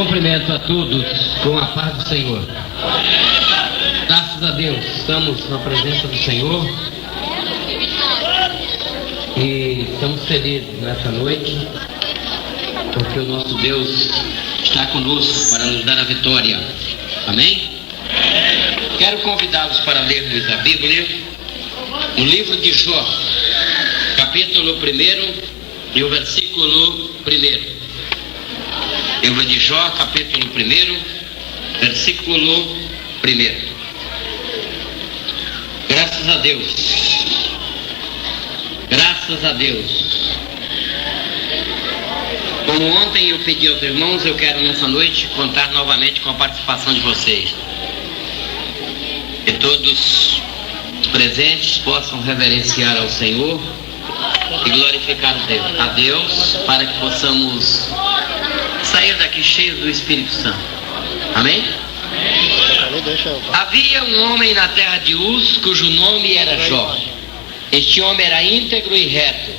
Cumprimento a todos com a paz do Senhor. Graças a Deus, estamos na presença do Senhor e estamos felizes nessa noite, porque o nosso Deus está conosco para nos dar a vitória. Amém? Quero convidá-los para lermos a Bíblia no livro de Jó, capítulo 1 e o versículo 1. Livro de Jó, capítulo 1, versículo 1. Graças a Deus. Graças a Deus. Como ontem eu pedi aos irmãos, eu quero nessa noite contar novamente com a participação de vocês. Que todos os presentes possam reverenciar ao Senhor e glorificar a Deus, para que possamos sair daqui cheios do Espírito Santo. Amém? Havia um homem na terra de Uz, cujo nome era Jó. Este homem era íntegro e reto,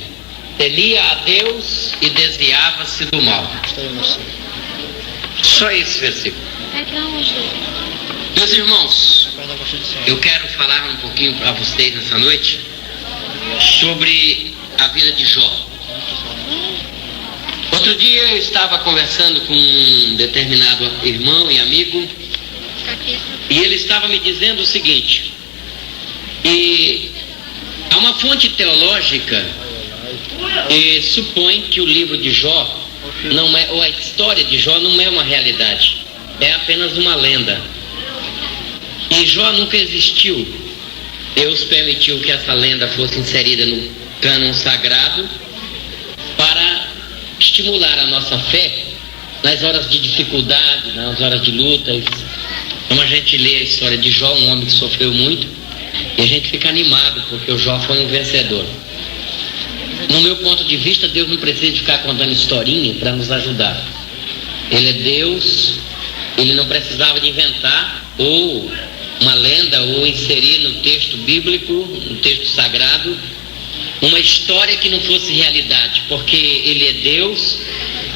temia a Deus e desviava-se do mal. Só esse versículo. Meus irmãos, eu quero falar um pouquinho para vocês nessa noite sobre a vida de Jó. Outro dia eu estava conversando com um determinado irmão e amigo, e ele estava me dizendo o seguinte: e há uma fonte teológica que supõe que o livro de Jó não é, ou a história de Jó não é uma realidade, é apenas uma lenda. E Jó nunca existiu. Deus permitiu que essa lenda fosse inserida no cânon sagrado para estimular a nossa fé nas horas de dificuldade, nas horas de lutas. Então a gente lê a história de Jó, um homem que sofreu muito, e a gente fica animado porque o Jó foi um vencedor. No meu ponto de vista, Deus não precisa de ficar contando historinha para nos ajudar. Ele é Deus, ele não precisava de inventar ou uma lenda ou inserir no texto bíblico, no texto sagrado, uma história que não fosse realidade, porque ele é Deus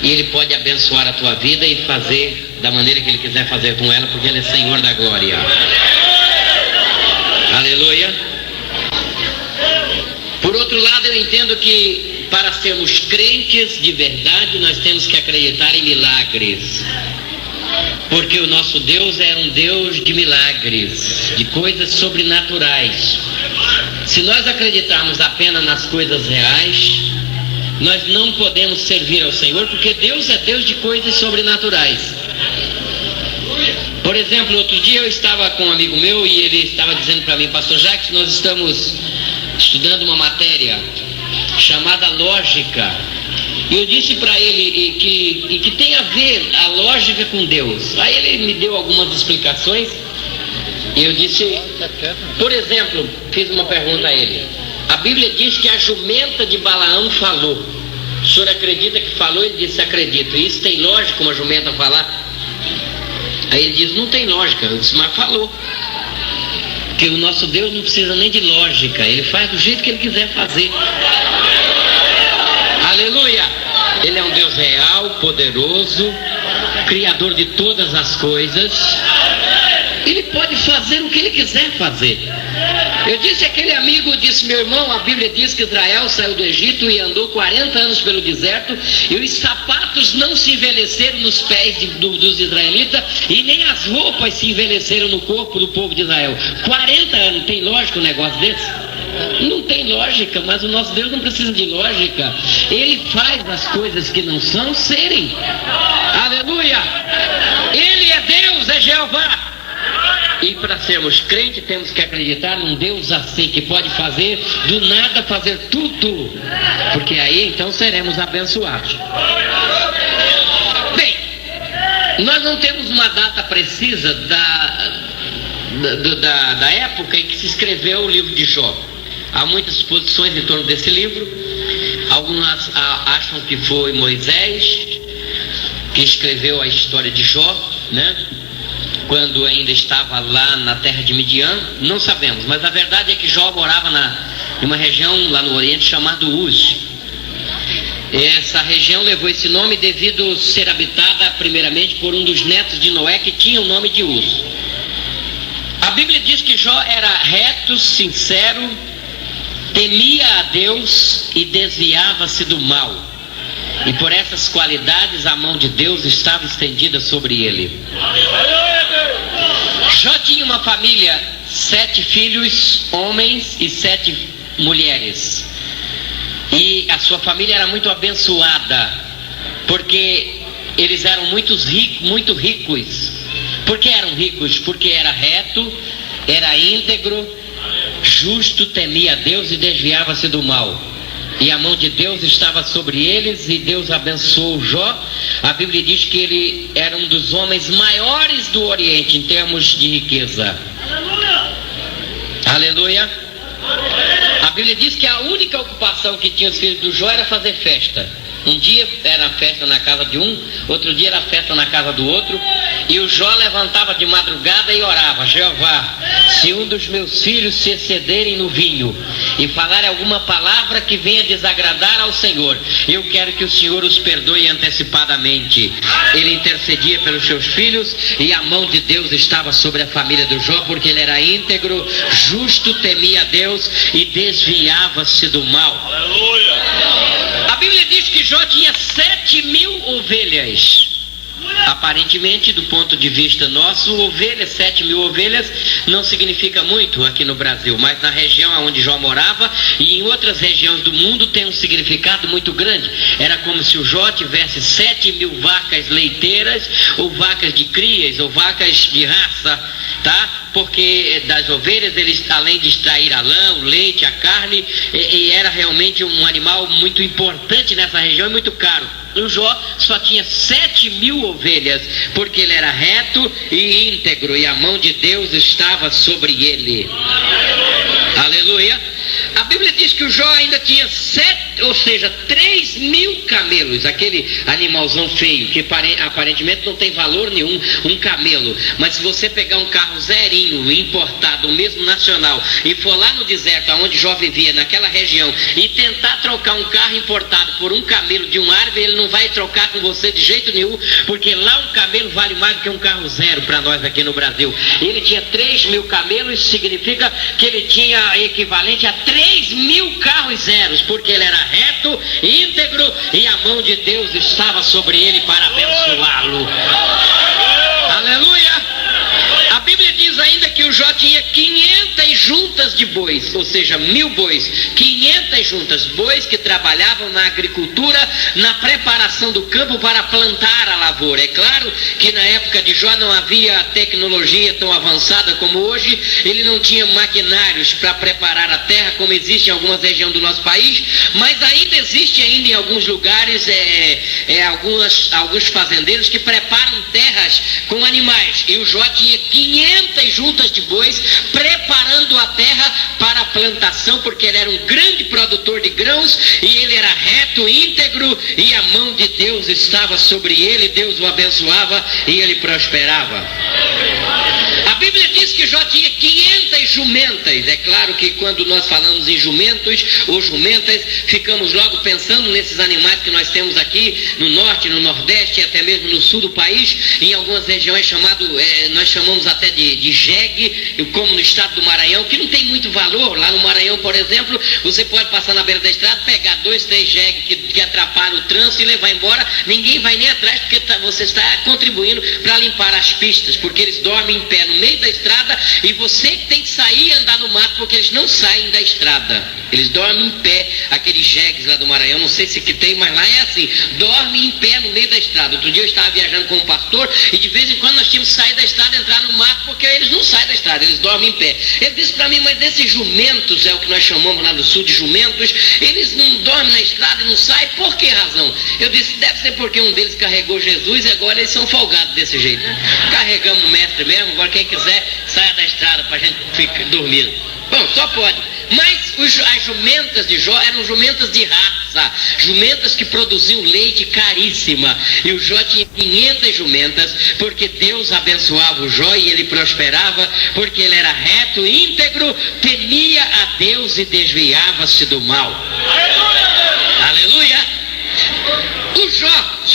e ele pode abençoar a tua vida e fazer da maneira que ele quiser fazer com ela, porque ele é Senhor da glória. Aleluia. Por outro lado, eu entendo que para sermos crentes de verdade, nós temos que acreditar em milagres, porque o nosso Deus é um Deus de milagres, de coisas sobrenaturais. Se nós acreditarmos apenas nas coisas reais, nós não podemos servir ao Senhor, porque Deus é Deus de coisas sobrenaturais. Por exemplo, outro dia eu estava com um amigo meu e ele estava dizendo para mim: Pastor Jacques, nós estamos estudando uma matéria chamada lógica. E eu disse para ele que tem a ver a lógica com Deus. Aí ele me deu algumas explicações. E eu disse, por exemplo, fiz uma pergunta a ele. A Bíblia diz que a jumenta de Balaão falou. O senhor acredita que falou? Ele disse, acredito. Isso tem lógica uma jumenta falar? Aí ele disse, não tem lógica. Eu disse, mas falou. Porque o nosso Deus não precisa nem de lógica. Ele faz do jeito que ele quiser fazer. Aleluia! Ele é um Deus real, poderoso, criador de todas as coisas. Ele pode fazer o que ele quiser fazer. Eu disse àquele amigo, disse, meu irmão, a Bíblia diz que Israel saiu do Egito e andou 40 anos pelo deserto, e os sapatos não se envelheceram nos pés dos israelitas, e nem as roupas se envelheceram no corpo do povo de Israel. 40 anos, tem lógica um negócio desse? Não tem lógica, mas o nosso Deus não precisa de lógica. Ele faz as coisas que não são serem. Aleluia! Ele é Deus, é Jeová. E para sermos crentes temos que acreditar num Deus assim, que pode fazer do nada, fazer tudo, porque aí então seremos abençoados. Bem, nós não temos uma data precisa da época em que se escreveu o livro de Jó. Há muitas suposições em torno desse livro. Algumas acham que foi Moisés que escreveu a história de Jó, né? Quando ainda estava lá na terra de Midian, não sabemos, mas a verdade é que Jó morava em uma região lá no Oriente chamada Uz. Essa região levou esse nome devido a ser habitada primeiramente por um dos netos de Noé, que tinha o nome de Uz. A Bíblia diz que Jó era reto, sincero, temia a Deus e desviava-se do mal. E por essas qualidades a mão de Deus estava estendida sobre ele. Jó tinha uma família, 7 filhos, homens e 7 mulheres. E a sua família era muito abençoada, porque eles eram muito ricos. Por que eram ricos? Porque era reto, era íntegro, justo, temia a Deus e desviava-se do mal. E a mão de Deus estava sobre eles e Deus abençoou Jó. A Bíblia diz que ele era um dos homens maiores do Oriente em termos de riqueza. Aleluia. A Bíblia diz que a única ocupação que tinha os filhos do Jó era fazer festa. Um dia era festa na casa de um, outro dia era festa na casa do outro. E o Jó levantava de madrugada e orava: Jeová, se um dos meus filhos se excederem no vinho e falarem alguma palavra que venha desagradar ao Senhor, eu quero que o Senhor os perdoe antecipadamente. Ele intercedia pelos seus filhos e a mão de Deus estava sobre a família do Jó, porque ele era íntegro, justo, temia a Deus e desviava-se do mal. Aleluia! A Bíblia diz que Jó tinha 7.000 ovelhas. Aparentemente, do ponto de vista nosso, 7.000 ovelhas não significa muito aqui no Brasil, mas na região onde Jó morava e em outras regiões do mundo tem um significado muito grande. Era como se o Jó tivesse 7.000 vacas leiteiras, ou vacas de crias, ou vacas de raça, tá? Porque das ovelhas eles, além de extrair a lã, o leite, a carne, e era realmente um animal muito importante nessa região e muito caro. O Jó só tinha 7.000 ovelhas, porque ele era reto e íntegro, e a mão de Deus estava sobre ele. Aleluia! A Bíblia diz que o Jó ainda tinha 3.000 camelos, aquele animalzão feio, que aparentemente não tem valor nenhum, um camelo. Mas se você pegar um carro zerinho, importado, mesmo nacional, e for lá no deserto, onde Jó vivia, naquela região, e tentar trocar um carro importado por um camelo de um árabe, ele não vai trocar com você de jeito nenhum, porque lá um camelo vale mais do que um carro zero para nós aqui no Brasil. Ele tinha 3.000 camelos, isso significa que ele tinha equivalente a 3.000 carros zeros, porque ele era reto, íntegro, e a mão de Deus estava sobre ele para abençoá-lo. Aleluia! A Bíblia diz ainda que o Jó tinha 500 juntas de bois, ou seja, 1.000 bois, 500 juntas, bois que trabalhavam na agricultura, na preparação do campo para plantar a lavoura. É claro que na época de Jó não havia tecnologia tão avançada como hoje, ele não tinha maquinários para preparar a terra como existe em algumas regiões do nosso país, mas ainda existe ainda em alguns lugares alguns fazendeiros que preparam terras com animais, e o Jó tinha 500 juntas de bois preparando a terra para a plantação, porque ele era um grande produtor de grãos e ele era reto, íntegro, e a mão de Deus estava sobre ele. Deus o abençoava e ele prosperava. A Bíblia diz que Jó tinha 500 jumentas. É claro que quando nós falamos em jumentos ou jumentas, ficamos logo pensando nesses animais que nós temos aqui no norte, no nordeste e até mesmo no sul do país, em algumas regiões nós chamamos até de jegue, como no estado do Maranhão, que não tem muito valor. Lá no Maranhão, por exemplo, você pode passar na beira da estrada, pegar 2, 3 jegues que atrapalham o trânsito e levar embora, ninguém vai nem atrás, porque você está contribuindo para limpar as pistas, porque eles dormem em pé no meio da estrada e você que tem que sair e andar no mato, porque eles não saem da estrada, eles dormem em pé. Aqueles jegues lá do Maranhão, não sei se que tem, mas lá é assim, dormem em pé no meio da estrada. Outro dia eu estava viajando com um pastor e de vez em quando nós tínhamos que sair da estrada e entrar no mato, porque eles não saem da estrada, eles dormem em pé. Ele disse para mim: mas desses jumentos, é o que nós chamamos lá no sul de jumentos, eles não dormem na estrada e não saem, por que razão? Eu disse: deve ser porque um deles carregou Jesus e agora eles são folgados desse jeito. Carregamos o mestre mesmo, agora quem quiser saia da estrada para a gente ficar dormindo. Bom, só pode. Mas as jumentas de Jó eram jumentas de raça, jumentas que produziam leite caríssima. E o Jó tinha 500 jumentas, porque Deus abençoava o Jó e ele prosperava, porque ele era reto, íntegro, temia a Deus e desviava-se do mal. Aleluia!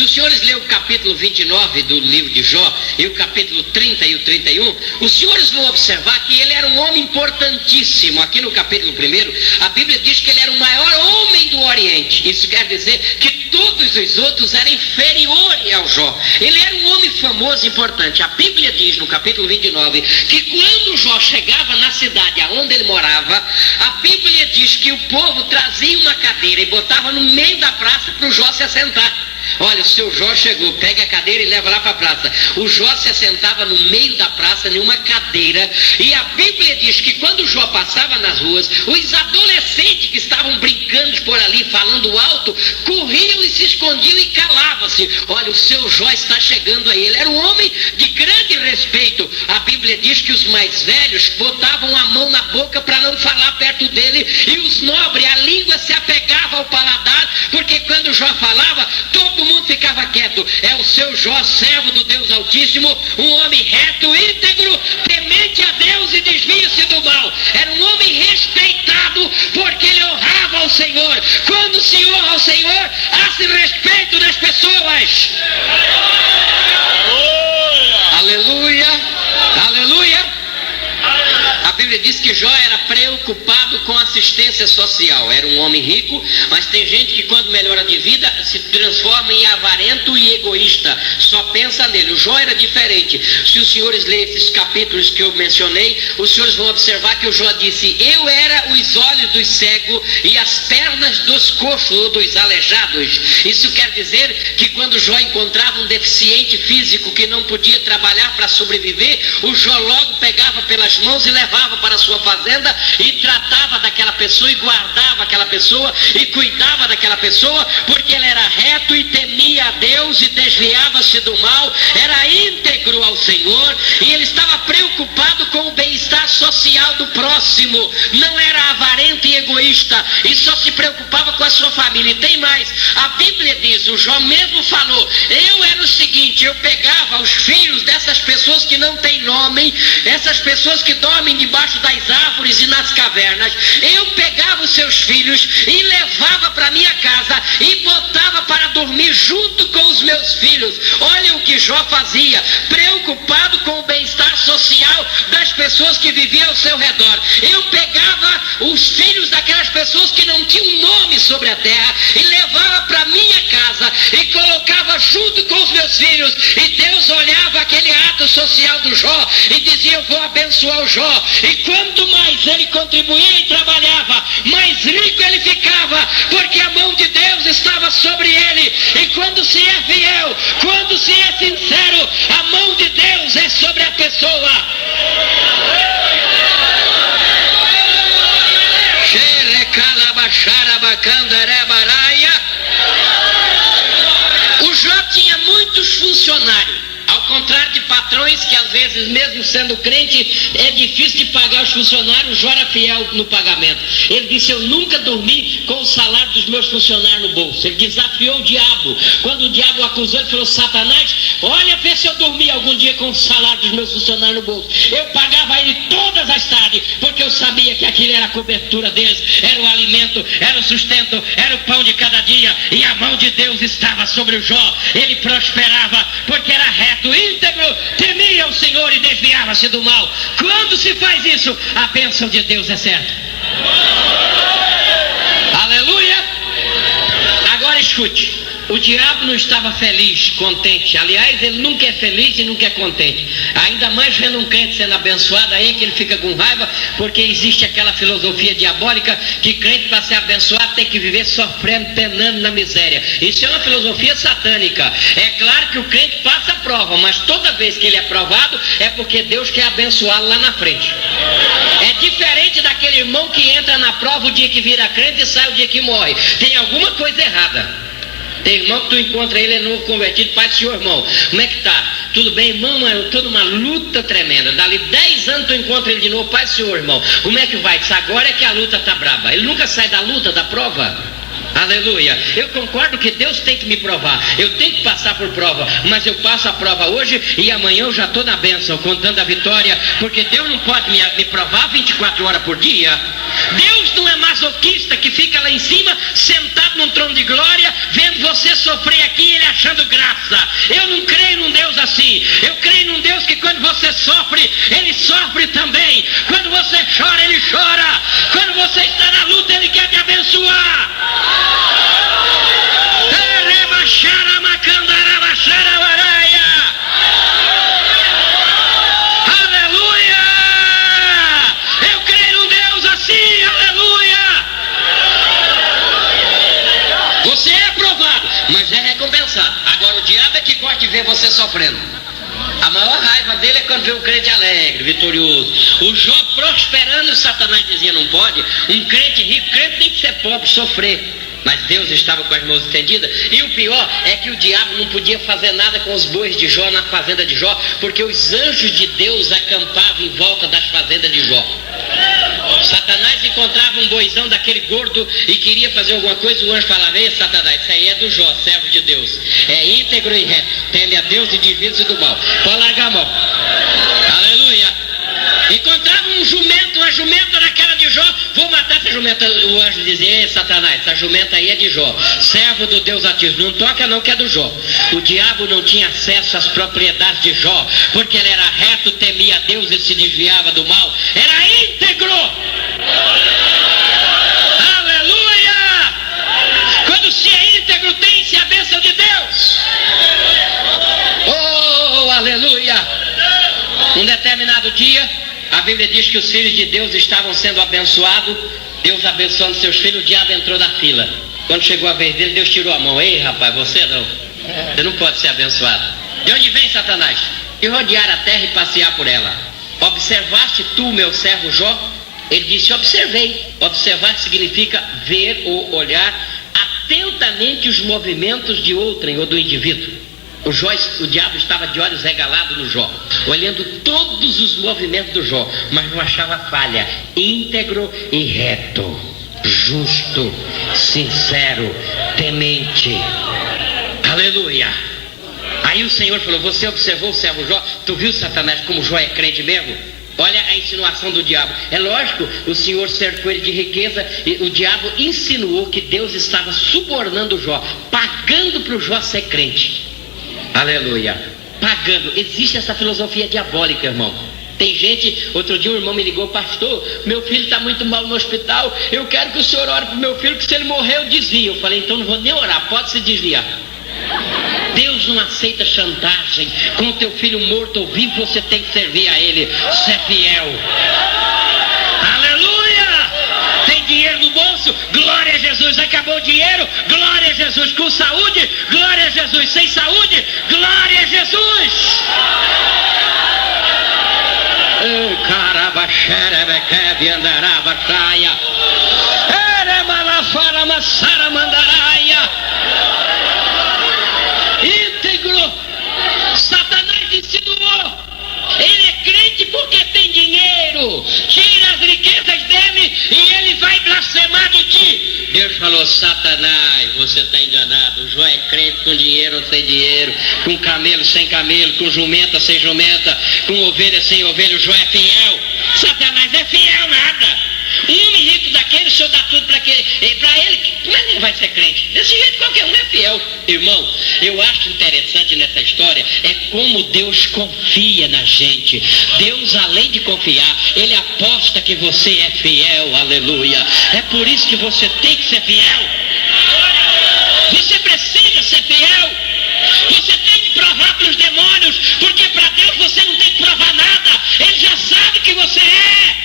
Se os senhores lerem o capítulo 29 do livro de Jó e o capítulo 30 e o 31, os senhores vão observar que ele era um homem importantíssimo. Aqui no capítulo 1, a Bíblia diz que ele era o maior homem do Oriente. Isso quer dizer que todos os outros eram inferiores ao Jó. Ele era um homem famoso e importante. A Bíblia diz no capítulo 29 que quando Jó chegava na cidade onde ele morava, a Bíblia diz que o povo trazia uma cadeira e botava no meio da praça para o Jó se assentar. Olha, o seu Jó chegou, pega a cadeira e leva lá para a praça. O Jó se assentava no meio da praça, em uma cadeira, e a Bíblia diz que quando o Jó passava nas ruas, os adolescentes que estavam brincando por ali, falando alto, corriam e se escondiam e calavam-se. Olha, o seu Jó está chegando aí. Ele era um homem de grande respeito. A Bíblia diz que os mais velhos botavam a mão na boca para não falar perto dele, e os nobres, a língua se apegava ao paladar, porque quando o Jó falava, todo mundo ficava quieto. É o seu Jó, servo do Deus Altíssimo, um homem reto, íntegro, temente a Deus e desvia-se do mal. Era um homem respeitado porque ele honrava ao Senhor. Quando se honra ao Senhor, há-se respeito das pessoas. Aleluia, aleluia. A Bíblia diz que Jó era preocupado com assistência social. Era um homem rico, mas tem gente que quando melhora de vida se transforma em avarento e egoísta. Só pensa nele. O Jó era diferente. Se os senhores lerem esses capítulos que eu mencionei, os senhores vão observar que o Jó disse: eu era os olhos dos cegos e as pernas dos coxos ou dos aleijados. Isso quer dizer que quando Jó encontrava um deficiente físico que não podia trabalhar para sobreviver, o Jó logo pegava pelas mãos e levava para a sua fazenda e tratava daquela pessoa e guardava aquela pessoa e cuidava daquela pessoa, porque ele era reto e temia a Deus e desviava-se do mal, era íntegro ao Senhor, e ele estava preocupado com o bem-estar social do próximo, não era avarento e egoísta, e só se preocupava com a sua família. E tem mais, a Bíblia diz, o Jó mesmo falou: eu era o seguinte, eu pegava os filhos dessas pessoas que não têm nome, essas pessoas que dormem debaixo das árvores e nas cavernas, eu pegava os seus filhos e levava para minha casa e botava para dormir junto com os meus filhos. Olha o que Jó fazia, preocupado com o bem-estar social das pessoas que viviam ao seu redor. Eu pegava os filhos daquelas pessoas que não tinham nome sobre a terra e levava para minha casa e colocava junto com os meus filhos, e Deus olhava aquele ato social do Jó e dizia: eu vou abençoar o Jó. E quanto mais ele contribuía e trabalhava, mais rico ele ficava, porque a mão de Deus estava sobre ele. E quando se é fiel, quando se é sincero, a mão de Deus é sobre a pessoa. O Jó tinha muitos funcionários. Ao contrário de patrões que às vezes, mesmo sendo crente, é difícil de pagar os funcionários, Jó era fiel no pagamento. Ele disse: eu nunca dormi com o salário dos meus funcionários no bolso. Ele desafiou o diabo. Quando o diabo o acusou, ele falou: Satanás, olha, vê se eu dormi algum dia com o salário dos meus funcionários no bolso. Eu pagava ele todas as tardes, porque eu sabia que aquilo era a cobertura deles, era o alimento, era o sustento, era o pão de cada dia, e a mão de Deus estava sobre o Jó. Ele prosperava porque era reto, íntegro, temia o Senhor e desviava-se do mal. Quando se faz isso, a bênção de Deus é certa. Aleluia! Agora escute. O diabo não estava feliz, contente. Aliás, ele nunca é feliz e nunca é contente. Ainda mais vendo um crente sendo abençoado, aí é que ele fica com raiva, porque existe aquela filosofia diabólica que crente, para ser abençoado, tem que viver sofrendo, penando na miséria. Isso é uma filosofia satânica. É claro que o crente passa a prova, mas toda vez que ele é provado, é porque Deus quer abençoá-lo lá na frente. É diferente daquele irmão que entra na prova o dia que vira crente e sai o dia que morre. Tem alguma coisa errada. Tem irmão que tu encontra ele, é novo convertido, pai do senhor, irmão, como é que tá? Tudo bem, irmão? Eu tô numa luta tremenda. Dali 10 anos tu encontra ele de novo, pai do senhor, irmão, como é que vai? Diz: agora é que a luta tá braba. Ele nunca sai da luta, da prova. Aleluia. Eu concordo que Deus tem que me provar, eu tenho que passar por prova, mas eu passo a prova hoje e amanhã eu já estou na bênção, contando a vitória, porque Deus não pode me provar 24 horas por dia. Deus não é masoquista que fica lá em cima, sentado num trono de glória, vendo você sofrer aqui, ele achando graça. abençoar. Aleluia! Eu creio num Deus assim, aleluia! Você é aprovado, mas é recompensado. Agora o diabo é que gosta de ver você sofrendo. A maior raiva dele é quando vê um crente alegre, vitorioso. O Jó prosperando e o Satanás dizia, não pode. Um crente rico, crente tem que ser pobre, sofrer. Mas Deus estava com as mãos estendidas. E o pior é que o diabo não podia fazer nada com os bois de Jó na fazenda de Jó, porque os anjos de Deus acampavam em volta das fazendas de Jó. Satanás encontrava um boizão daquele gordo e queria fazer alguma coisa, o anjo falava, ei Satanás, isso aí é do Jó, servo de Deus, é íntegro e reto, teme a Deus e desvia-se do mal, pode largar a mão. Aleluia. Encontrava um jumento, uma jumenta naquela de Jó, vou matar essa jumenta. O anjo dizia, ei Satanás, essa jumenta aí é de Jó, servo do Deus Altíssimo, não toca não que é do Jó. O diabo não tinha acesso às propriedades de Jó, porque ele era reto, temia a Deus e se desviava do mal, era íntegro. Aleluia! Quando se é íntegro, tem-se a bênção de Deus. Oh, aleluia! Um determinado dia, a Bíblia diz que os filhos de Deus estavam sendo abençoados. Deus abençoando seus filhos, o diabo entrou na fila. Quando chegou a vez dele, Deus tirou a mão. Ei rapaz, você não. Você não pode ser abençoado. De onde vem Satanás? De rodear a terra e passear por ela. Observaste tu, meu servo Jó? Ele disse, observei. Observar significa ver ou olhar atentamente os movimentos de outrem ou do indivíduo. O diabo estava de olhos regalados no Jó, olhando todos os movimentos do Jó, mas não achava falha. Íntegro e reto, justo, sincero, temente. Aleluia. Aí o Senhor falou, você observou o servo Jó? Tu viu, Satanás, como Jó é crente mesmo? Olha a insinuação do diabo. É lógico, o Senhor cercou ele de riqueza e o diabo insinuou que Deus estava subornando Jó, pagando para o Jó ser crente. Aleluia. Pagando. Existe essa filosofia diabólica, irmão. Tem gente, outro dia um irmão me ligou, pastor, meu filho está muito mal no hospital, eu quero que o senhor ore para o meu filho, que se ele morrer eu desvio. Eu falei, então não vou nem orar, pode se desviar. Deus não aceita chantagem. Com o teu filho morto ou vivo, você tem que servir a ele, ser fiel. Aleluia! Tem dinheiro no bolso? Glória a Jesus. Acabou o dinheiro? Glória a Jesus. Com saúde? Glória a Jesus. Sem saúde? Glória a Jesus. Carabaxerebequebe andarabacaia. Eremalafara massara mandaraia. Íntegro. Satanás insinuou. Ele é crente porque tem dinheiro. Tira as riquezas dele e ele vai blasfemar de ti. Deus falou, Satanás, você está enganado. Jó é crente com dinheiro ou sem dinheiro, com camelo sem camelo, com jumenta sem jumenta, com ovelha sem ovelha. O Jó é fiel. Satanás é fiel nada. Um homem rico daquele, o senhor dá tudo para ele, como é que ele vai ser crente? Desse jeito qualquer um é fiel. Irmão, eu acho interessante nessa história, é como Deus confia na gente. Deus, além de confiar, Ele aposta que você é fiel, aleluia. É por isso que você tem que ser fiel. Você precisa ser fiel. Você tem que provar para os demônios, porque para Deus você não tem que provar nada. Ele já sabe que você é.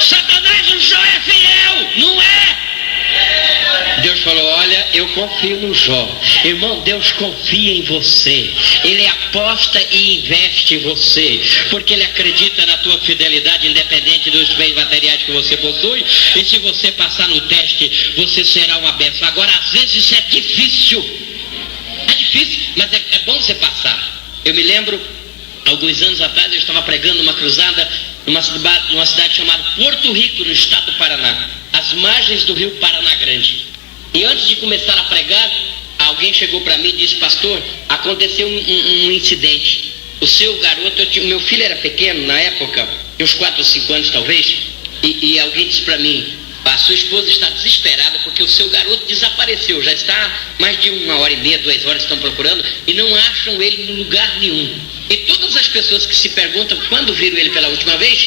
Satanás, o Jó é fiel, não é? Deus falou, olha, eu confio no Jó. Irmão, Deus confia em você. Ele aposta e investe em você, porque Ele acredita na tua fidelidade, independente dos bens materiais que você possui. E se você passar no teste, você será uma bênção. Agora, às vezes isso é difícil. É difícil, mas é bom você passar. Eu me lembro, alguns anos atrás, eu estava pregando uma cruzada numa cidade chamada Porto Rico, no estado do Paraná, às margens do rio Paraná Grande. E antes de começar a pregar, alguém chegou para mim e disse, pastor, aconteceu um incidente. O seu garoto, o meu filho era pequeno na época, de uns 4 ou 5 anos talvez, e alguém disse para mim, a sua esposa está desesperada porque o seu garoto desapareceu, já está mais de 1h30, 2 horas estão procurando e não acham ele em lugar nenhum. E todas as pessoas que se perguntam quando viram ele pela última vez,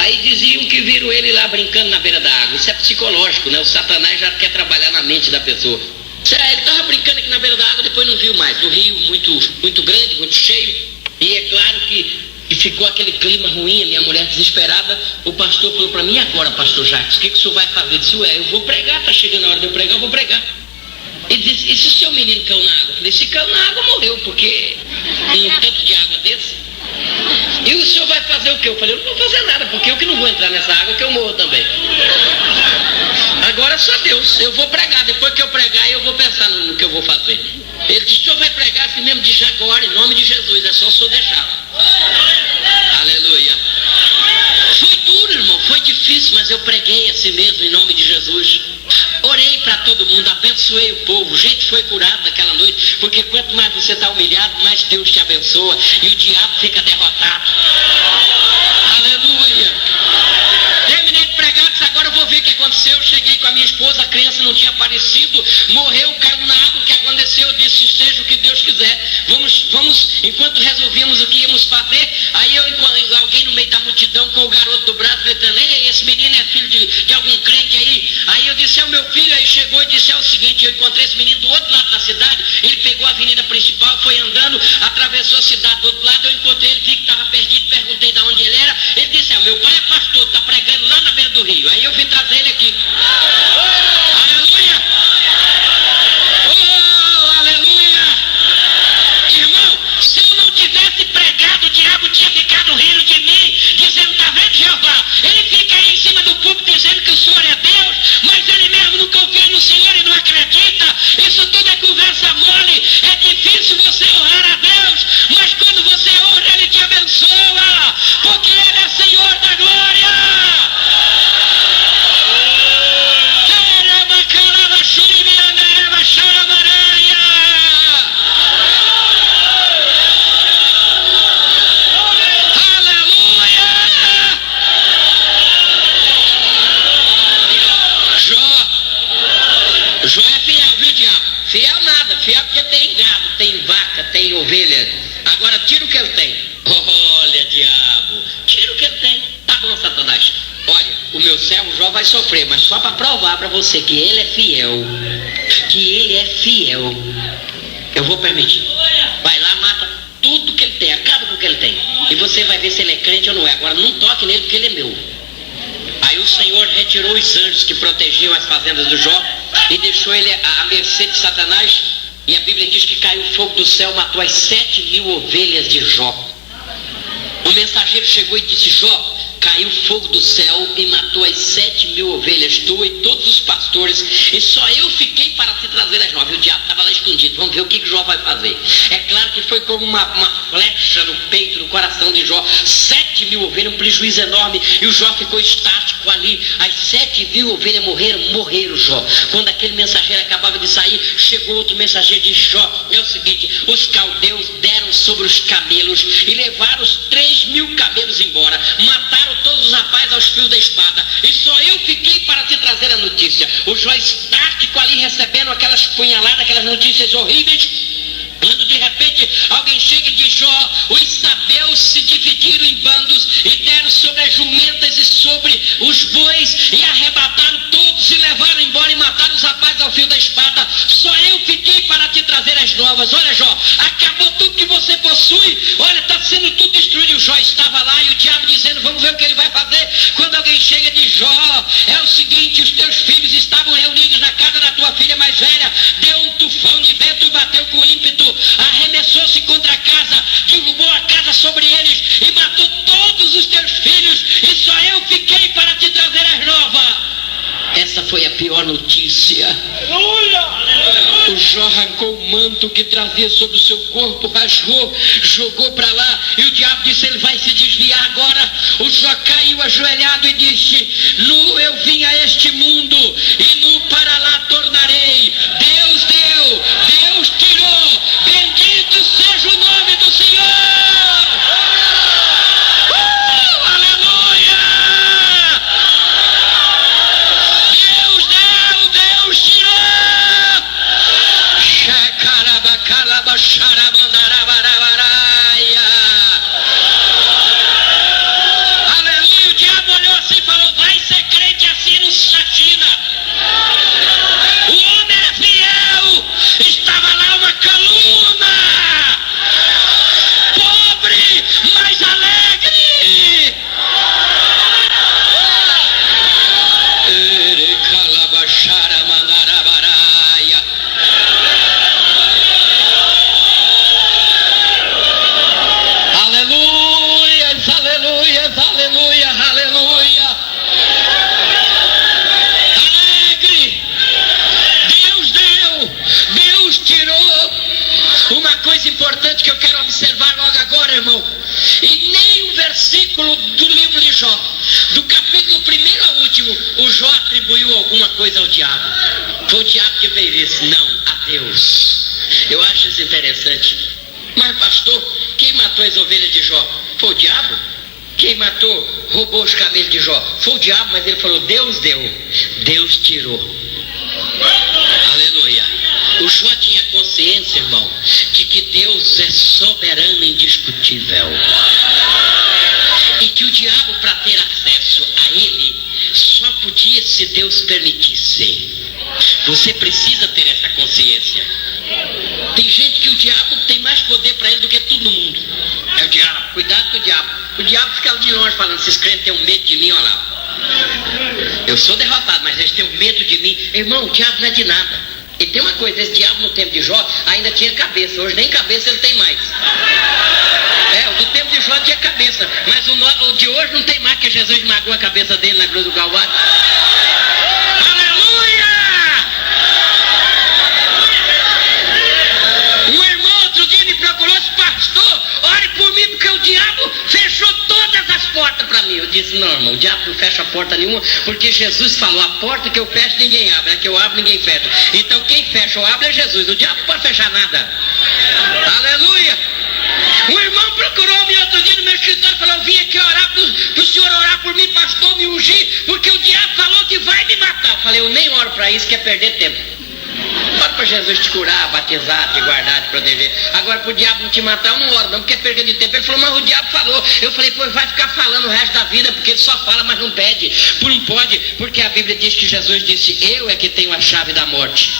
aí diziam que viram ele lá brincando na beira da água. Isso é psicológico, né? O Satanás já quer trabalhar na mente da pessoa. Ele estava brincando aqui na beira da água, depois não viu mais. O rio muito grande, muito cheio. E é claro que ficou aquele clima ruim, a minha mulher desesperada. O pastor falou para mim: e agora, pastor Jacques, o que o senhor vai fazer? Eu disse: eu vou pregar, está chegando a hora de eu pregar, eu vou pregar. Ele disse: e se o seu menino caiu na água? Eu falei: se caiu na água, morreu, porque um tanto de água desse. E o senhor vai fazer o quê? Eu falei: eu não vou fazer nada, porque eu que não vou entrar nessa água, que eu morro também. Agora só Deus, eu vou pregar, depois que eu pregar eu vou pensar no que eu vou fazer. Ele disse: o senhor vai pregar assim mesmo, de agora, em nome de Jesus, é só o senhor deixar. Aleluia. Foi duro, irmão, foi difícil, mas eu preguei assim mesmo, em nome de Jesus. Orei para todo mundo, abençoei o povo, gente foi curada naquela noite, porque quanto mais você está humilhado, mais Deus te abençoa e o diabo fica derrotado. Aleluia. Terminei de pregar, disse: agora eu vou ver o que aconteceu. Eu cheguei com a minha esposa, a criança não tinha aparecido, morreu, caiu na água. O que aconteceu? Eu disse: seja o que Deus quiser. Vamos, enquanto resolvíamos o que íamos fazer, aí alguém no meio da multidão com o garoto do braço gritando: ei, esse menino é filho de algum crente aí? Aí eu disse: é o meu filho. Aí chegou e disse: é o seguinte, eu encontrei esse menino do outro lado da cidade, ele pegou a avenida principal, foi andando, atravessou a cidade do outro lado, eu encontrei ele, vi que estava perdido, perguntei de onde ele era, ele disse: meu pai é pastor, está pregando lá na beira do rio. Aí eu vim trazer ele aqui. Aleluia! Oh, aleluia! Irmão, se eu não tivesse pregado, o diabo tinha ficado rindo de mim, dizendo: tá vendo, Jeová? Ele fica aí em cima do púlpito dizendo que o Senhor é Deus, mas ele mesmo não confia no Senhor e não acredita. Isso tudo é conversa mole. É difícil você honrar a Deus, mas quando você honra, ele te abençoa, porque ele é Senhor da glória. Jó é fiel, viu, diabo? Fiel nada, fiel porque tem gado, tem vaca, tem ovelha. Agora tira o que ele tem. Olha, diabo, tira o que ele tem. Tá bom, Satanás. Olha, o meu servo Jó vai sofrer, mas só para provar para você que ele é fiel. Que ele é fiel. Eu vou permitir. Vai lá, mata tudo que ele tem, acaba com o que ele tem. E você vai ver se ele é crente ou não é. Agora não toque nele porque ele é meu. Aí o Senhor retirou os anjos que protegiam as fazendas do Jó e deixou ele à mercê de Satanás. E a Bíblia diz que caiu fogo do céu, matou as 7.000 ovelhas de Jó. O mensageiro chegou e disse: Jó, caiu fogo do céu e matou as 7.000 ovelhas, tu e todos os pastores, e só eu fiquei para te trazer as novas. O diabo estava lá escondido. Vamos ver o que Jó vai fazer. É claro que foi como uma flecha no peito, no coração de Jó. 7.000 ovelhas, um prejuízo enorme, e o Jó ficou estático ali. As 7.000 ovelhas morreram, Jó. Quando aquele mensageiro acabava de sair, chegou outro mensageiro de Jó. É o seguinte: os caldeus deram sobre os camelos e levaram os 3.000 camelos embora, mataram todos os rapazes aos fios da espada, e só eu fiquei para te trazer a notícia. O Jó estático ali, recebendo aquelas punhaladas, aquelas notícias horríveis, quando de repente alguém chega e diz: Jó, os sabeus se dividiram em bandos e deram sobre as jumentas e sobre os bois, e arrebataram todos e levaram embora e mataram os rapazes ao fio da espada. Só eu fiquei para te trazer as novas. Olha, Jó, acabou tudo que você possui, olha, está sendo tudo destruído. O Jó estava lá e o diabo dizendo: vamos ver o que ele vai fazer. Quando alguém chega e diz: Jó, é o seguinte, os teus filhos estavam reunidos na casa da tua filha mais velha, deu um tufão de vento, bateu com ímpeto, arremessou-se contra a casa, derrubou a casa sobre eles e matou todos os teus filhos, e só eu fiquei para te trazer as novas. Essa foi a pior notícia. O Jó arrancou o manto que trazia sobre o seu corpo, rasgou, jogou para lá, e o diabo disse: ele vai se desviar agora. O Jó caiu ajoelhado e disse: nu eu vim a este mundo e nu para lá tornarei. Deus deu, Deus tirou, bendito seja o nome do Senhor. Aleluia! Deus deu, Deus tirou. atribuiu alguma coisa ao diabo. Foi o diabo que veio e disse: não, a Deus. Eu acho isso interessante. Mas pastor, quem matou as ovelhas de Jó? Foi o diabo? Quem matou, roubou os camelos de Jó? Foi o diabo, mas ele falou: Deus deu, Deus tirou. Aleluia. O Jó tinha consciência, irmão, de que Deus é soberano e indiscutível. E que o diabo, para ter acesso a ele, só podia se Deus permitisse. Você precisa ter essa consciência. Tem gente que o diabo tem mais poder para ele do que tudo no mundo. É o diabo. Cuidado com o diabo. O diabo fica de longe falando: esses crentes têm um medo de mim, olha lá. Eu sou derrotado, mas eles têm um medo de mim. Irmão, o diabo não é de nada. E tem uma coisa, esse diabo no tempo de Jó ainda tinha cabeça. Hoje nem cabeça ele tem mais. O do tempo de Jó tinha cabeça. Mas o de hoje não tem mais, porque Jesus esmagou a cabeça dele na cruz do Calvário. Aleluia! Um irmão outro dia me procurou e disse: pastor, ore por mim, porque o diabo fechou todas as portas para mim. Eu disse: não, irmão, o diabo não fecha porta nenhuma, porque Jesus falou: a porta que eu fecho ninguém abre, a que eu abro ninguém fecha. Então quem fecha ou abre é Jesus. O diabo não pode fechar nada. Aleluia! Um irmão procurou-me outro dia no meu escritório e falou: eu vim aqui orar para o senhor orar por mim, pastor, me ungir, porque o diabo falou que vai me matar. Eu falei: eu nem oro para isso, que é perder tempo. Ora para Jesus te curar, batizar, te guardar, te proteger. Agora para o diabo não te matar, eu não oro não, porque é perda de tempo. Ele falou: mas o diabo falou. Eu falei: pois vai ficar falando o resto da vida, porque ele só fala, mas não pede. Não pode, porque a Bíblia diz que Jesus disse: eu é que tenho a chave da morte.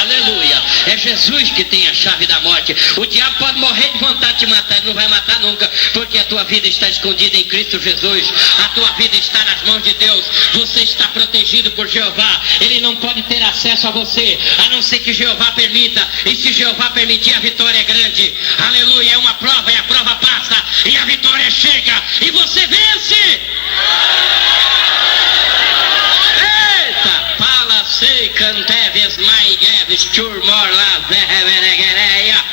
Aleluia. É Jesus que tem a chave da morte. O diabo pode morrer de vontade de te matar, ele não vai matar nunca, porque a tua vida está escondida em Cristo Jesus. A tua vida está nas mãos de Deus. Você está protegido por Jeová. Ele não pode ter acesso a você, a não ser que Jeová permita. E se Jeová permitir, a vitória é grande. Aleluia. É uma prova e a prova passa e a vitória chega e você vence. Sei canteves maigeves turmorlas verrevereguereia.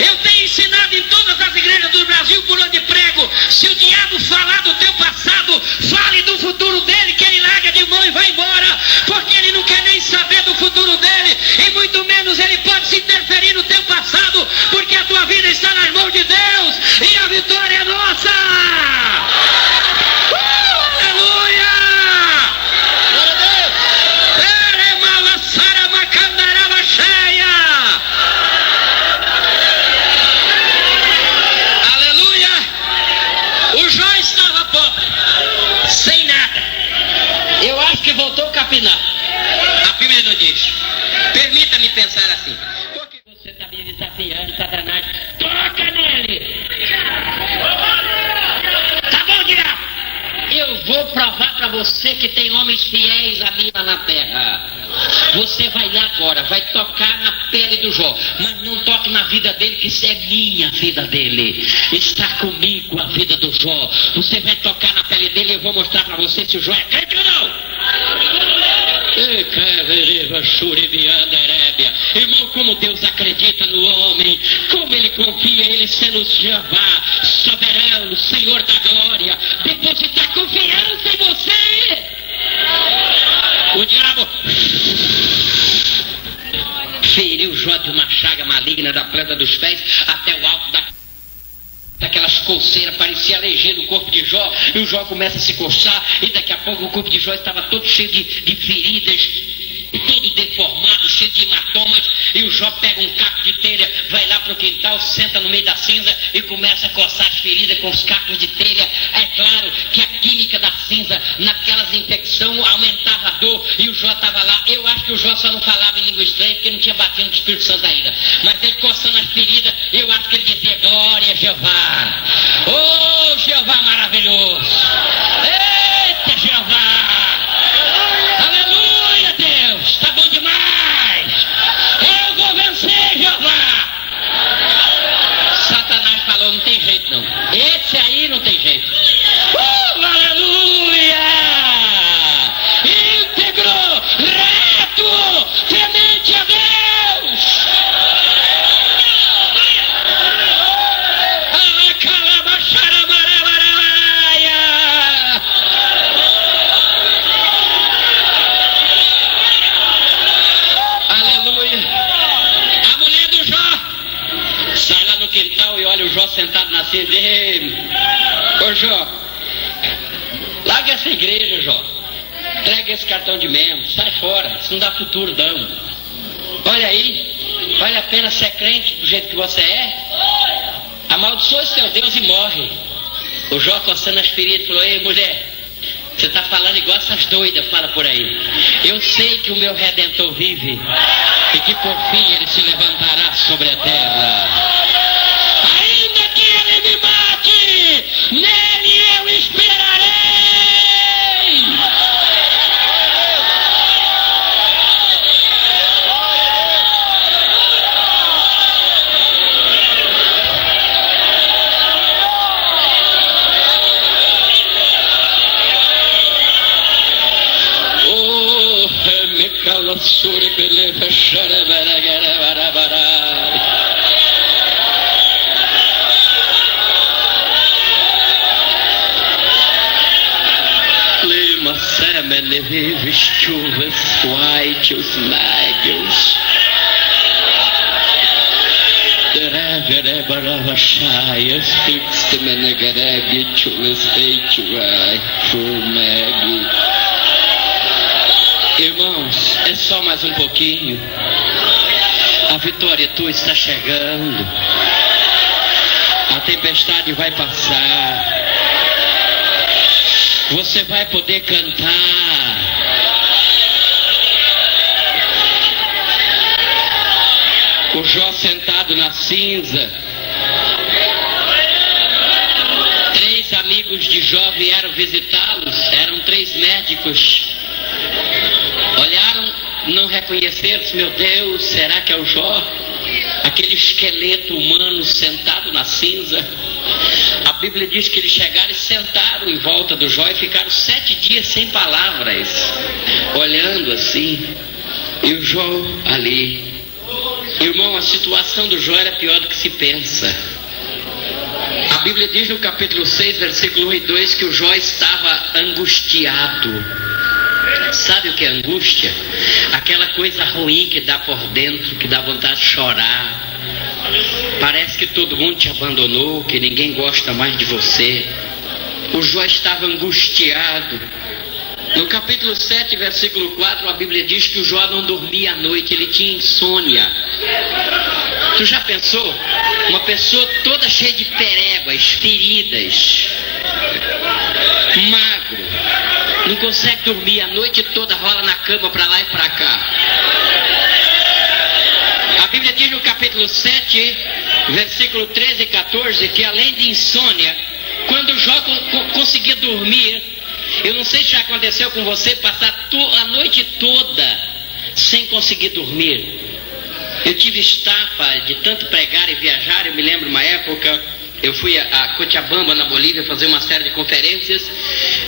Eu tenho ensinado em todas as igrejas do Brasil por onde prego: se o diabo falar do teu passado, fale do futuro dele, que ele larga de mão e vai embora, porque ele não quer nem saber do futuro dele, e muito menos ele pode se interferir no teu passado, porque a tua vida está nas mãos de Deus e a vitória é nossa. Voltou a capinar. A Bíblia não diz. Permita-me pensar assim: porque você está me desafiando, Satanás? Toca nele. Tá bom, diabo. Eu vou provar para você que tem homens fiéis a mim lá na terra. Você vai lá agora, vai tocar na pele do Jó, mas não toque na vida dele, que isso é minha vida dele. Está comigo a vida do Jó. Você vai tocar na pele dele e eu vou mostrar para você se o Jó é crente ou não. Irmão, como Deus acredita no homem, como ele confia, ele sendo Jeová, soberano, Senhor da glória, depositar confiança em você. O diabo feriu Jó de uma chaga maligna da planta dos pés até o alto daquelas coceiras, parecia alergia no corpo de Jó, e o Jó começa a se coçar, e daqui a pouco o corpo de Jó estava todo cheio de feridas, todo deformado, cheio de hematomas, e o Jó pega um caco de telha, vai lá para o quintal, senta no meio da cinza e começa a coçar as feridas com os cacos de telha. É claro que a química da cinza, naquelas infecções, aumentava a dor, e o Jó estava lá. Eu acho que o Jó só não falava em língua estranha, porque não tinha batido no Espírito Santo ainda, mas ele coçando as feridas, eu acho que ele dizia: glória a Jeová, oh Jeová maravilhoso, eita Jeová, aleluia Deus, está bom demais, eu vou vencer Jeová. Satanás falou: não tem jeito não, esse aí não tem jeito. Aleluia, íntegro, reto, temente a Deus. assim, ô Jó, larga essa igreja, Jó. Entrega esse cartão de membro, sai fora, isso não dá futuro não. Olha aí, vale a pena ser crente do jeito que você é? Amaldiçoa seu Deus e morre. O Jó, coçando as feridas, falou: ei mulher, você está falando igual essas doidas, fala por aí. Eu sei que o meu Redentor vive e que por fim ele se levantará sobre a terra. Ainda que ele me mate, nele eu esperarei. Chuvas, white, os magos. Irmãos, é só mais um pouquinho. A vitória tua está chegando. A tempestade vai passar. Você vai poder cantar. O Jó sentado na cinza. 3 amigos de Jó vieram visitá-los. Eram 3 médicos. Olharam, não reconheceram. Meu Deus, será que é o Jó? Aquele esqueleto humano sentado na cinza. A Bíblia diz que eles chegaram e sentaram em volta do Jó e ficaram 7 dias sem palavras, olhando assim. E o Jó ali. Irmão, a situação do Jó era pior do que se pensa. A Bíblia diz no capítulo 6, versículo 1 e 2, que o Jó estava angustiado. Sabe o que é angústia? Aquela coisa ruim que dá por dentro, que dá vontade de chorar. Parece que todo mundo te abandonou, que ninguém gosta mais de você. O Jó estava angustiado. No capítulo 7, versículo 4, a Bíblia diz que o Jó não dormia à noite, ele tinha insônia. Tu já pensou? Uma pessoa toda cheia de perebas, feridas, magro, não consegue dormir a noite toda, rola na cama para lá e para cá. A Bíblia diz no capítulo 7, versículo 13 e 14, que além de insônia, quando o Jó conseguia dormir, eu não sei se já aconteceu com você, passar a noite toda sem conseguir dormir. Eu tive estafa de tanto pregar e viajar. Eu me lembro uma época, eu fui a Cochabamba, na Bolívia, fazer uma série de conferências.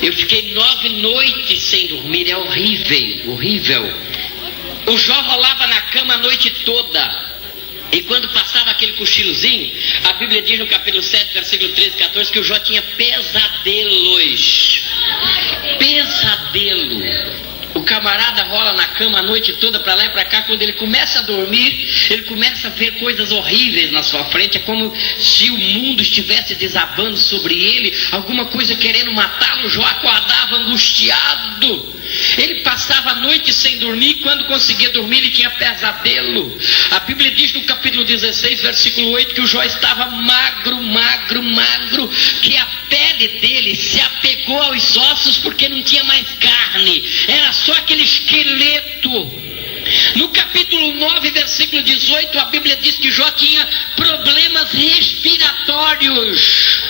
Eu fiquei 9 noites sem dormir, é horrível, horrível. O Jó rolava na cama a noite toda. E quando passava aquele cochilozinho, a Bíblia diz no capítulo 7, versículo 13 e 14, que o Jó tinha pesadelos. Pesadelo. O camarada rola na cama a noite toda para lá e para cá. Quando ele começa a dormir, ele começa a ver coisas horríveis na sua frente. É como se o mundo estivesse desabando sobre ele, alguma coisa querendo matá-lo. Jó acordava angustiado. Ele passava a noite sem dormir. Quando conseguia dormir, ele tinha pesadelo. A Bíblia diz no capítulo 16, versículo 8, que o Jó estava magro, que a pele dele se apegou aos ossos porque não tinha mais carne, era só aquele esqueleto. No capítulo 9, versículo 18, a Bíblia diz que Jó tinha problemas respiratórios.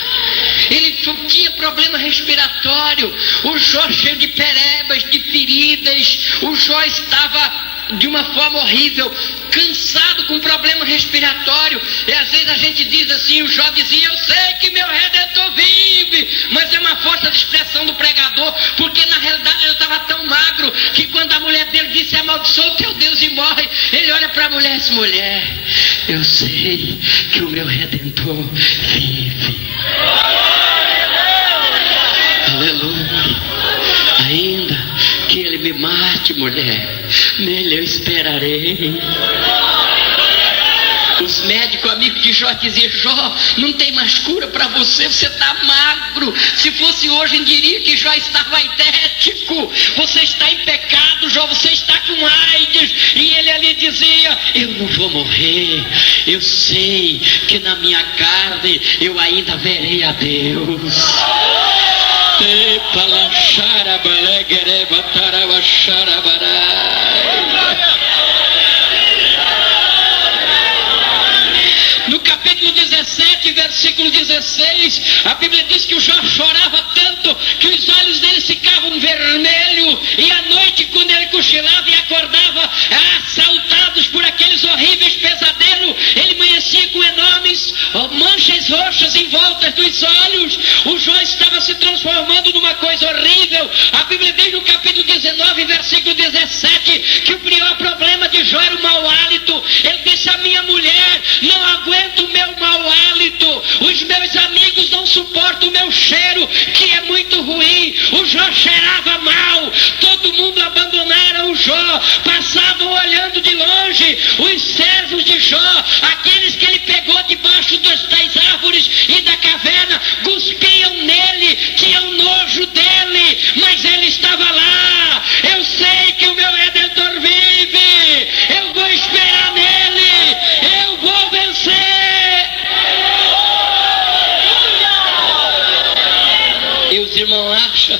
Ele tinha problema respiratório. O Jó cheio de perebas, de feridas. O Jó estava de uma forma horrível, cansado, com problema respiratório. E às vezes a gente diz assim, o Jó dizia: eu sei que meu Redentor vive, mas é uma força de expressão do pregador, porque na realidade ele estava tão magro que quando a mulher dele disse: amaldiçoa o teu Deus e morre, ele olha para a mulher e diz: mulher, eu sei que o meu Redentor vive. Aleluia. Ainda que ele me mate, mulher, nele eu esperarei. Os médicos amigos de Jó diziam: Jó, não tem mais cura para você, você está magro. Se fosse hoje, diria que Jó estava idético. Você está em pecado, Jó, você está com AIDS. E ele ali dizia: eu não vou morrer, eu sei que na minha carne eu ainda verei a Deus. No capítulo 17, versículo 16, a Bíblia diz que o Jó chorava tanto que os olhos dele ficavam vermelhos, e à noite, quando ele cochilava e acordava, assaltados por aqueles horríveis pesadelos, ele amanhecia com enormes manchas roxas em volta dos olhos. O Jó estava se transformando numa coisa horrível. A Bíblia diz no capítulo 19, versículo 17, que o pior problema de Jó era o mau hálito. Ele disse: a minha mulher não aguenta o meu mau hálito, os meus amigos não suportam o meu cheiro, que é muito ruim. O Jó cheirava mal, todo mundo abandonaram o Jó, passavam olhando de longe. Os servos de Jó, aqueles que ele pegou debaixo das árvores e da caverna, cuspiam nele, tinham nojo dele, mas ele estava lá. Eu sei que o meu Redentor vive, eu vou esperar nele, eu vou vencer. E os irmãos acham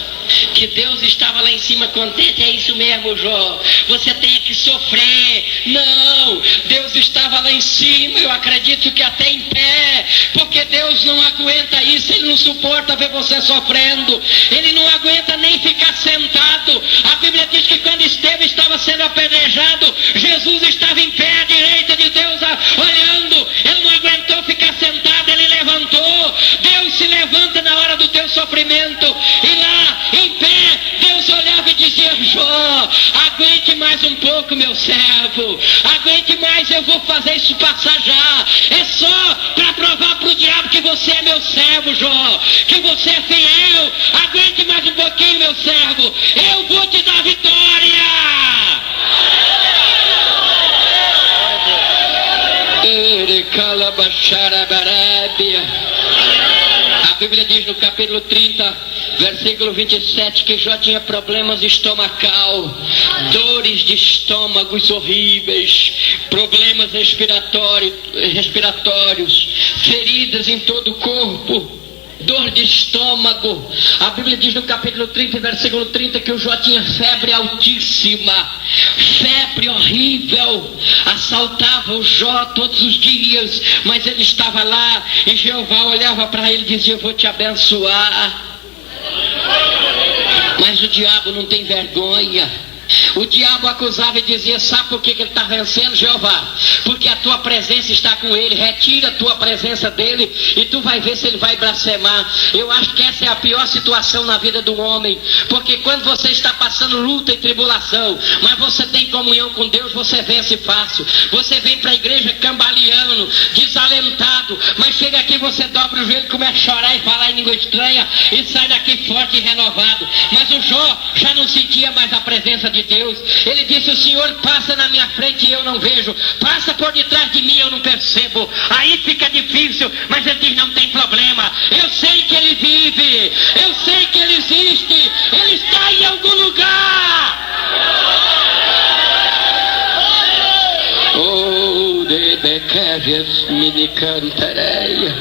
que Deus estava lá em cima contente. É isso mesmo, Jó, você tem que sofrer. Não, Deus estava lá em cima, eu acredito que até em pé, porque Deus não aguenta isso, Ele não suporta ver você sofrendo, Ele não aguenta nem ficar sentado. A Bíblia diz que quando Estevão estava sendo apedrejado, Jesus estava em pé à direita de Deus, olhando. Ele não aguentou ficar sentado, Ele levantou. Deus se levanta na hora do teu sofrimento, e lá em pé Deus olhava e dizia: Jó, aguente mais um pouco, meu servo, aguente mais, eu vou fazer isso passar já. É só para provar para o diabo que você é meu servo, Jó, que você é fiel. Aguente mais um pouquinho, meu servo, eu vou te dar vitória. A Bíblia diz no capítulo 30, versículo 27, que Jó tinha problemas estomacal, dores de estômagos horríveis, problemas respiratórios, feridas em todo o corpo, dor de estômago. A Bíblia diz no capítulo 30, versículo 30, que o Jó tinha febre altíssima, febre horrível, assaltava o Jó todos os dias, mas ele estava lá, e Jeová olhava para ele e dizia: eu vou te abençoar. Mas o diabo não tem vergonha. O diabo acusava e dizia: sabe por que ele está vencendo, Jeová? Porque a tua presença está com ele. Retira a tua presença dele e tu vai ver se ele vai blasfemar. Eu acho que essa é a pior situação na vida do homem, porque quando você está passando luta e tribulação, mas você tem comunhão com Deus, você vence fácil. Você vem para a igreja cambaleando, desalentado, mas chega aqui, você dobra o joelho, começa a chorar e falar em língua estranha e sai daqui forte e renovado. Mas o Jó já não sentia mais a presença de Deus. Ele disse: o Senhor passa na minha frente e eu não vejo, passa por detrás de mim e eu não percebo. Aí fica difícil, mas ele diz: não tem problema, eu sei que ele vive, eu sei que ele existe, ele está em algum lugar. Oh, de bequeves me cantarei.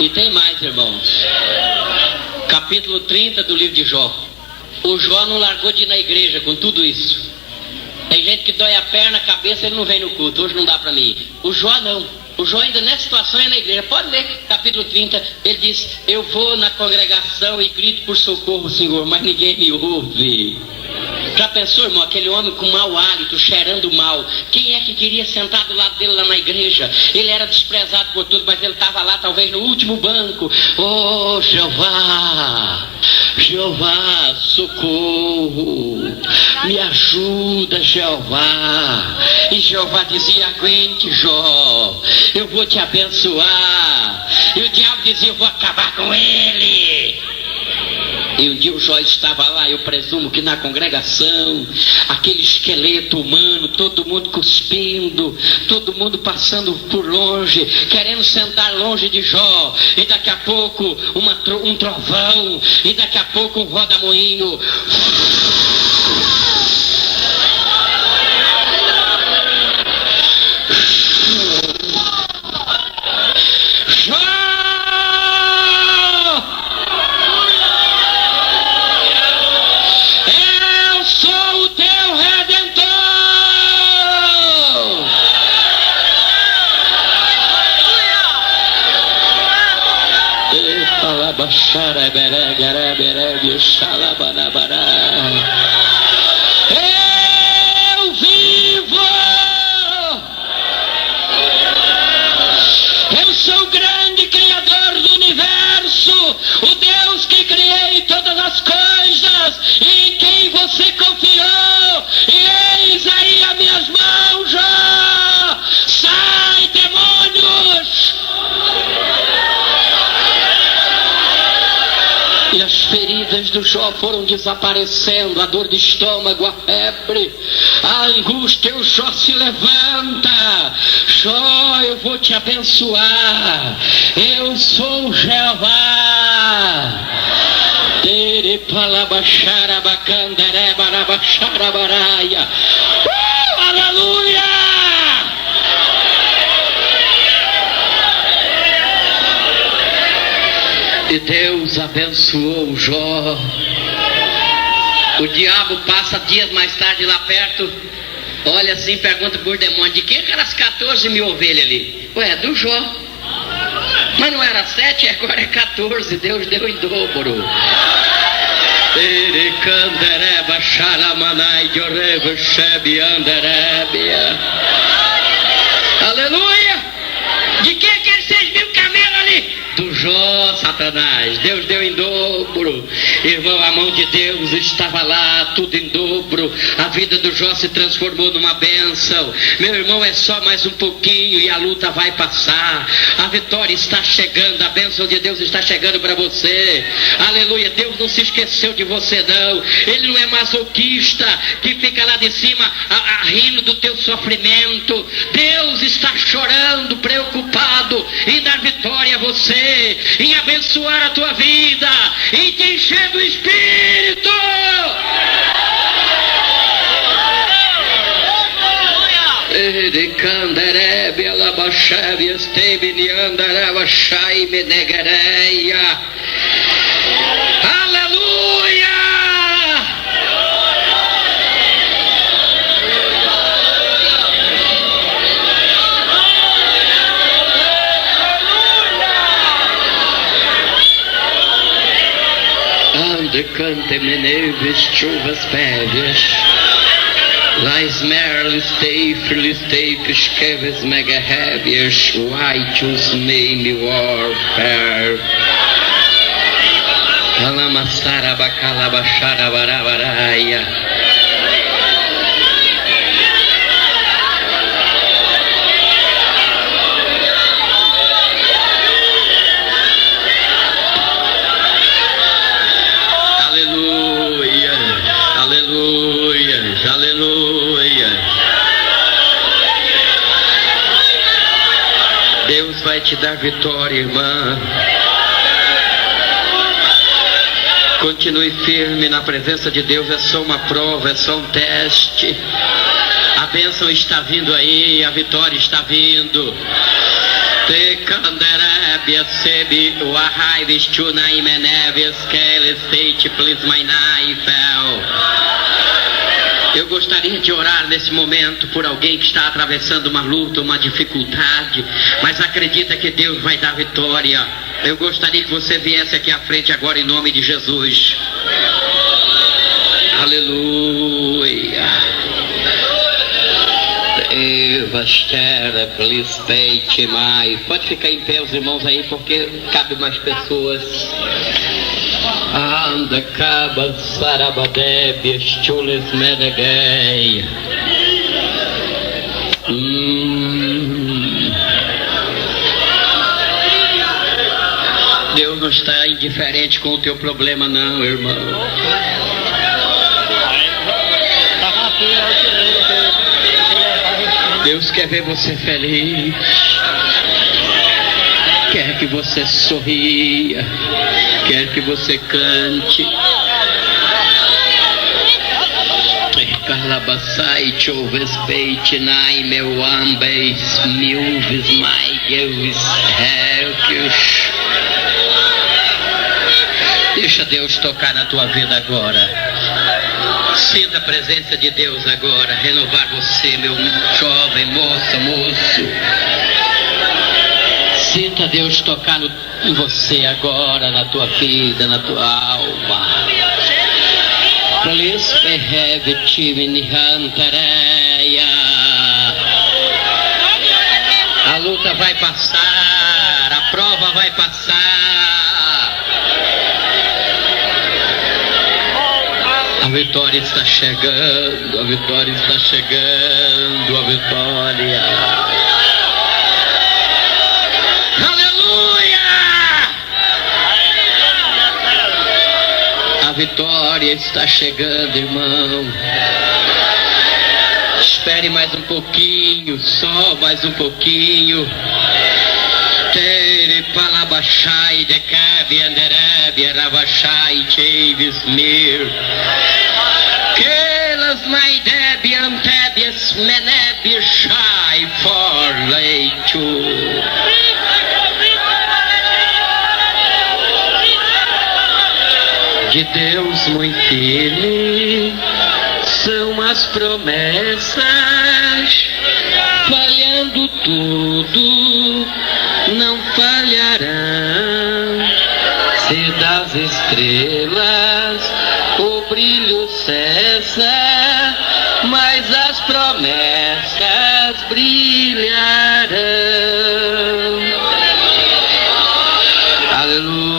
E tem mais, irmãos. Capítulo 30 do livro de Jó. O Jó não largou de ir na igreja com tudo isso. Tem gente que dói a perna, a cabeça, ele não vem no culto. Hoje não dá para mim ir. O Jó não. O Jó ainda nessa situação é na igreja. Pode ler, capítulo 30. Ele diz: eu vou na congregação e grito por socorro, Senhor, mas ninguém me ouve. Já pensou, irmão, aquele homem com mau hálito, cheirando mal? Quem é que queria sentar do lado dele lá na igreja? Ele era desprezado por tudo, mas ele estava lá talvez no último banco. Oh, Jeová, Jeová, socorro, me ajuda, Jeová. E Jeová dizia: aguente, Jó, eu vou te abençoar. E o diabo dizia: eu vou acabar com ele. E um dia o Jó estava lá, eu presumo que na congregação, aquele esqueleto humano, todo mundo cuspindo, todo mundo passando por longe, querendo sentar longe de Jó. E daqui a pouco um trovão, e daqui a pouco um rodamoinho. Eu vivo, eu sou o grande Criador do universo, o Deus que criei todas as coisas, em quem você confiou, e eis aí as minhas mãos, Jó, sai demônios! E as feridas do Jó foram desaparecendo, a dor de estômago, a febre, a angústia. O Jó se levanta. Jó, eu vou te abençoar. Eu sou Jeová. Aleluia! E Deus abençoou Jó. O diabo passa dias mais tarde lá perto, olha assim, pergunta por demônio: de quem é aquelas 14 mil ovelhas ali? Ué, do Jó. Mas não era 7, agora é 14. Deus deu em dobro. Aleluia! De quem é aqueles 6 mil camelos ali? Do Jó, Satanás. Deus deu em dobro. Irmão, a mão de Deus estava lá, tudo em dobro. A vida do Jó se transformou numa bênção. Meu irmão, é só mais um pouquinho e a luta vai passar. A vitória está chegando, a bênção de Deus está chegando para você. Aleluia, Deus não se esqueceu de você não. Ele não é masoquista que fica lá de cima rindo do teu sofrimento. Deus está chorando, preocupado em dar vitória a você, em abençoar a tua vida, em te encher do Espírito. Aleluia! Ande cante-me chuvas prévias. Lais merles teifles teifes mega heavies, righteous name warfare. Alamasara bacalabachara barabaraia. Deus vai te dar vitória, irmã. Continue firme na presença de Deus. É só uma prova, é só um teste. A bênção está vindo aí, a vitória está vindo. Te canderebia sebi o arraives tuna imenevias que state please my naifel. Eu gostaria de orar nesse momento por alguém que está atravessando uma luta, uma dificuldade, mas acredita que Deus vai dar vitória. Eu gostaria que você viesse aqui à frente agora em nome de Jesus. Aleluia. Pode ficar em pé os irmãos aí, porque cabe mais pessoas. Anda caba sarabadebe chules menegai. Deus não está indiferente com o teu problema, não, irmão. Deus quer ver você feliz. Quer que você sorria. Quer que você cante. Calabasai choves peitinai meu ambes milves maigeus helkius. Deixa Deus tocar na tua vida agora. Sinta a presença de Deus agora, renovar você, meu jovem, moço. Sinta Deus tocar em você agora, na tua vida, na tua alma. A luta vai passar, a prova vai passar. A vitória está chegando, a vitória está chegando, a vitória. Aleluia! A vitória está chegando, irmão. Espere mais um pouquinho, só mais um pouquinho. Tere palabashai de cabe anderebe rabashai chevismir. Kelas maidebe antebias menebe shai for leitu. De Deus muito firme são as promessas, falhando tudo, não falharão. Se das estrelas o brilho cessa, mas as promessas brilharão. Aleluia!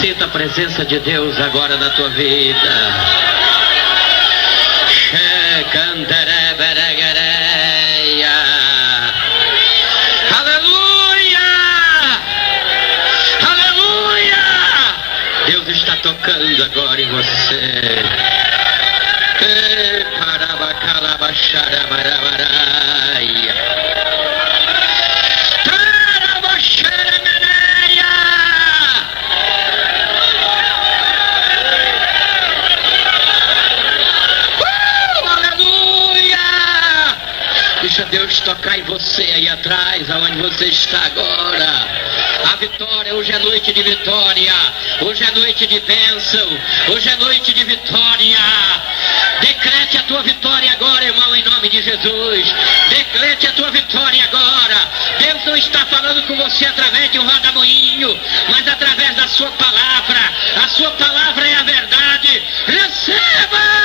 Sinta a presença de Deus agora na tua vida. Aleluia! Aleluia! Deus está tocando agora em você. Deixa Deus tocar em você aí atrás, aonde você está agora. A vitória, hoje é noite de vitória. Hoje é noite de bênção. Hoje é noite de vitória. Decrete a tua vitória agora, irmão, em nome de Jesus. Decrete a tua vitória agora. Deus não está falando com você através de um roda-moinho, mas através da sua palavra. A sua palavra é a verdade. Receba!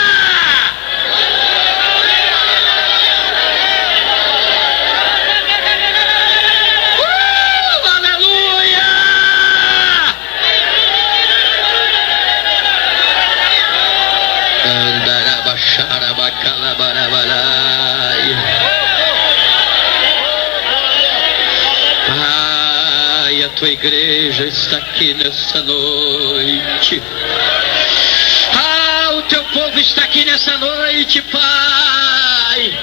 Ai, a tua igreja está aqui nessa noite. Ah, o teu povo está aqui nessa noite, Pai.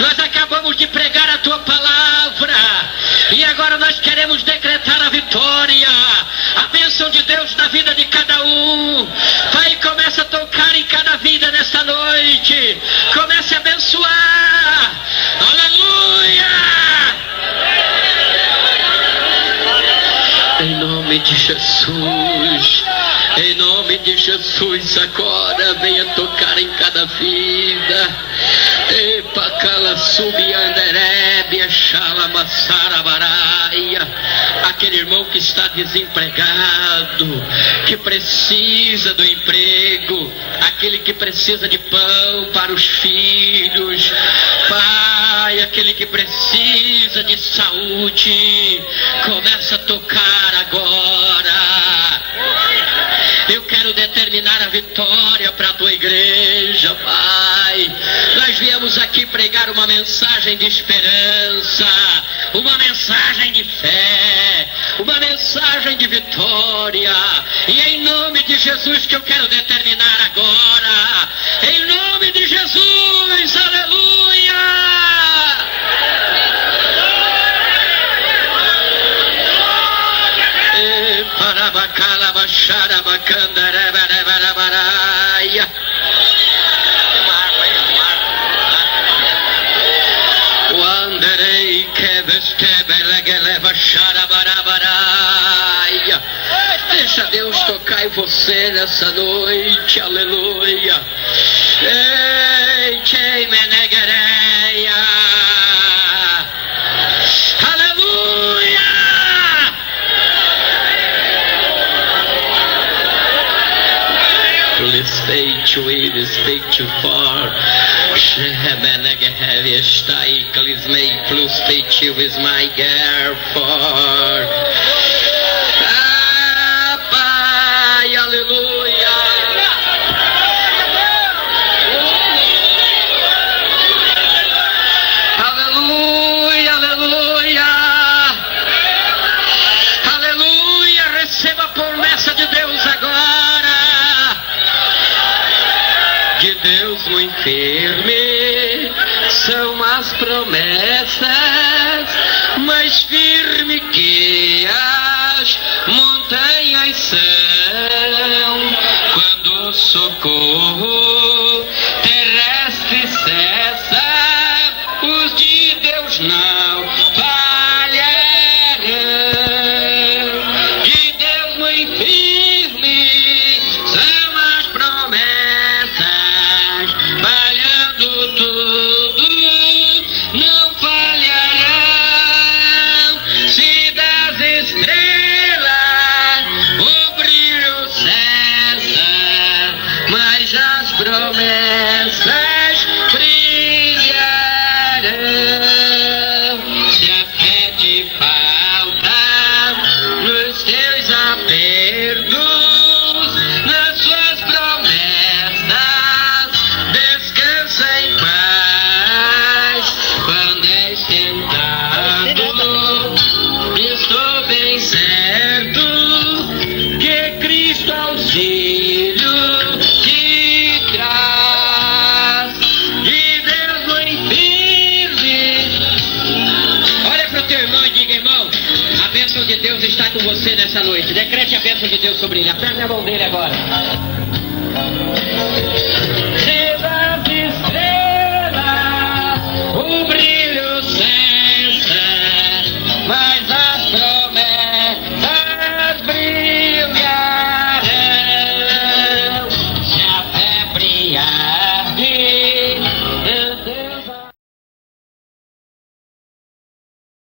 Nós acabamos de pregar a tua palavra e agora nós queremos decretar a vitória, a bênção de Deus na vida de cada um. Pai, começa a tocar em cada vida nessa noite. Comece a abençoar. Aleluia! Em nome de Jesus. Em nome de Jesus, agora venha tocar em cada vida. Aquele irmão que está desempregado, que precisa do emprego, aquele que precisa de pão para os filhos, Pai, aquele que precisa de saúde, começa a tocar agora. Eu quero determinar a vitória para a tua igreja, Pai. Nós viemos aqui pregar uma mensagem de esperança, uma mensagem de fé, uma mensagem mensagem de vitória. E em nome de Jesus que eu quero determinar agora. Em nome de Jesus, aleluia! E parabacala baixara bacandara barabaraia. Wanderei que vestebele baixara barabaraia. Deixa Deus tocar em você nessa noite, aleluia. Ei, tchei menegereia. Aleluia. Respeito e respeito for. Shehemenegehevi estai kalismei plus feitio is my girl for. Aleluia. Aleluia, aleluia. Aleluia, receba a promessa de Deus agora. De Deus muito firme são as promessas, mais firme que as montanhas são. Quando o socorro terrestre cessa, os de Deus não falharão. De Deus muito firme são as promessas, falhando tudo, não falharão. Se das estrelas o brilho cessa, mas as promessas brilharão. Se a fé te falta nos teus apertos, nas suas promessas, descansa em paz. Quando és tentado, estou bem certo que Cristo auxílio te traz. De Deus muito firme. Olha para o teu irmão e diga: irmão, a bênção de Deus está com você nessa noite. Decrete a bênção de Deus sobre ele. Aperte a mão dele agora.